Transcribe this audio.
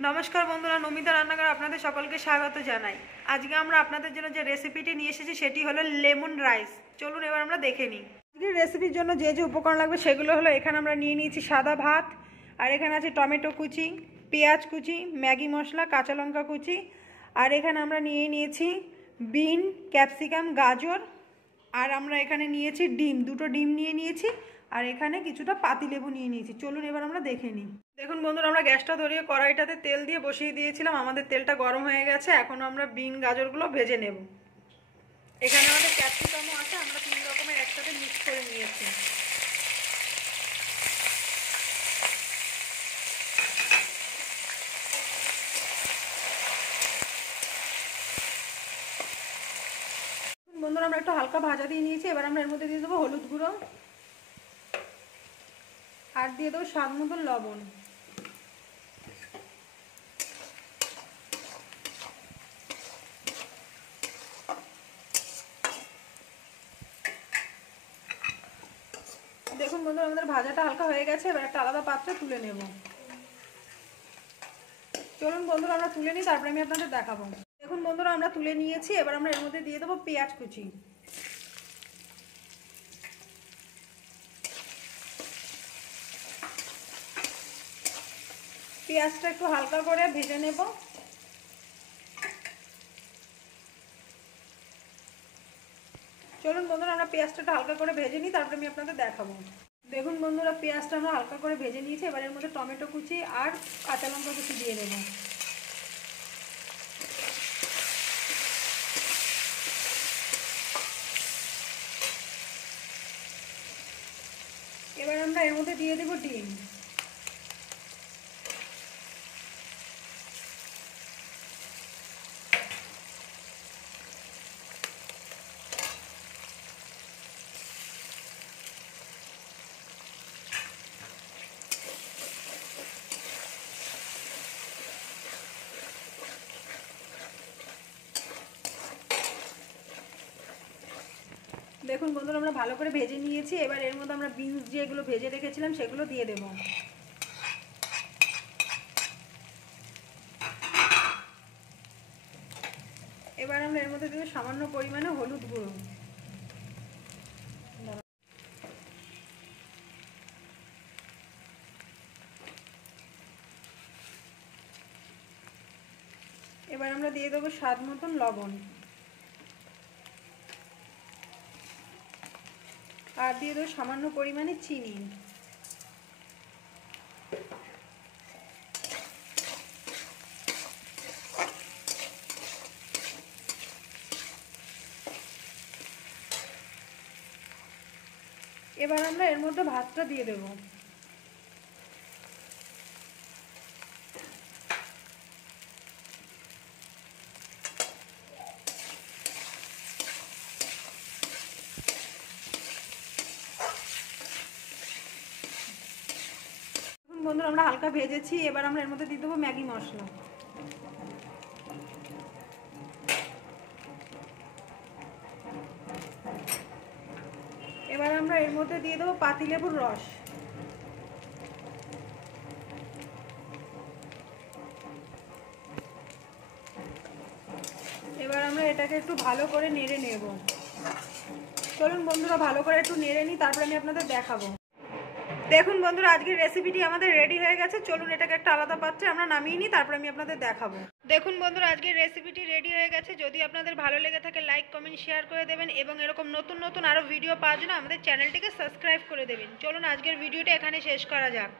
নমস্কার বন্ধুরা, নমিতা রান্নাঘর আপনাদের সকলকে স্বাগত জানাই। আজকে আমরা আপনাদের জন্য যে রেসিপিটি নিয়ে এসেছি সেটি হলো লেমন রাইস। চলুন এবার আমরা দেখে নিই। আজকের রেসিপির জন্য যে যে উপকরণ লাগবে সেগুলো হলো, এখানে আমরা নিয়ে নিয়েছি সাদা ভাত, আর এখানে আছে টমেটো কুচি, পেঁয়াজ কুচি, ম্যাগি মশলা, কাঁচা লঙ্কা কুচি, আর এখানে আমরা নিয়ে নিয়েছি বিন, ক্যাপসিকাম, গাজর, আর আমরা এখানে নিয়েছি ডিম, দুটো ডিম নিয়ে নিয়েছি, আর এখানে কিছুটা পাতিলেবু নিয়ে নিয়েছি। চলুন এবার আমরা দেখে নিই। দেখুন বন্ধুরা, আমরা গ্যাসটা ধরিয়ে কড়াইটাতে তেল দিয়ে বসিয়ে দিয়েছিলাম। আমাদের তেলটা গরম হয়ে গেছে। এখন আমরা বিন গাজরগুলো ভেজে নেব। এখানে আমাদের ক্যাপসিকামও আছে, আমরা তিন রকমের একসাথে মিক্স করে নিয়েছি। বন্ধুরা, আমরা একটু হালকা ভাজা দিয়ে নিয়েছি। এবার আমরা এর মধ্যে দিয়ে দেবো হলুদ গুঁড়ো, আর দিয়ে দেবো স্বাদ মতন লবণ। দেখুন বন্ধুরা, আমাদের ভাজাটা হালকা হয়ে গেছে। এবার একটা আলাদা পাত্রে তুলে নেব। চলুন বন্ধুরা, আমরা তুলে নিই, তারপরে আমি আপনাদের দেখাবো। দেখুন বন্ধুরা, আমরা তুলে নিয়েছি। এবার আমরা এর মধ্যে দিয়ে দেবো পেঁয়াজ কুচি। পেঁয়াজটা একটু হালকা করে ভেজে নেব। চলুন বন্ধুরা, আমরা পেঁয়াজটা হালকা করে ভেজে নিই, তারপরে আমি আপনাদের দেখাবো। দেখুন বন্ধুরা, পেঁয়াজটা আমরা হালকা করে ভেজে নিয়েছি। এবার এর মধ্যে টমেটো কুচি আর কাঁচা লঙ্কা কুচি দিয়ে দেবো। এবার আমরা এর মধ্যে দিয়ে দেবো ডিম। দেখুন বন্ধুরা, আমরা ভালো করে ভেজে নিয়েছি। এবার এর মধ্যে আমরা বিনস যেগুলো ভেজে রেখেছিলাম সেগুলো দিয়ে দেব। এবার আমরা এর মধ্যে দেবো সামান্য পরিমাণে হলুদ গুঁড়ো। এবার আমরা দিয়ে দেবো স্বাদ মতন লবণ, আর দিয়ে দেবো সামান্য পরিমাণে চিনি। এবার আমরা এর মধ্যে ভাতটা দিয়ে দেব। বন্ধুরা, আমরা হালকা ভেজেছি। এবার আমরা এর মধ্যে দিয়ে দেবো ম্যাগি মশলা। এবার আমরা এর মধ্যে দিয়ে দেবো পাতিলেবুর রস। এবার আমরা এটাকে একটু ভালো করে নেড়ে নেব। চলুন বন্ধুরা, ভালো করে একটু নেড়ে নিই, তারপরে আমি আপনাদের দেখাবো। দেখুন বন্ধুরা, আজকের রেসিপিটি আমাদের রেডি হয়ে গেছে। চলুন এটাকে একটা আলাদা পাত্রে আমরা নামিয়ে নিই, তারপরে আমি আপনাদের দেখাবো। দেখুন বন্ধুরা, আজকের রেসিপিটি রেডি হয়ে গেছে। যদি আপনাদের ভালো লেগে থাকে লাইক কমেন্ট শেয়ার করে দেবেন, এবং এরকম নতুন নতুন আরও ভিডিও পাওয়ার জন্য আমাদের চ্যানেলটিকে সাবস্ক্রাইব করে দেবেন। চলুন আজকের ভিডিওটা এখানে শেষ করা যাক।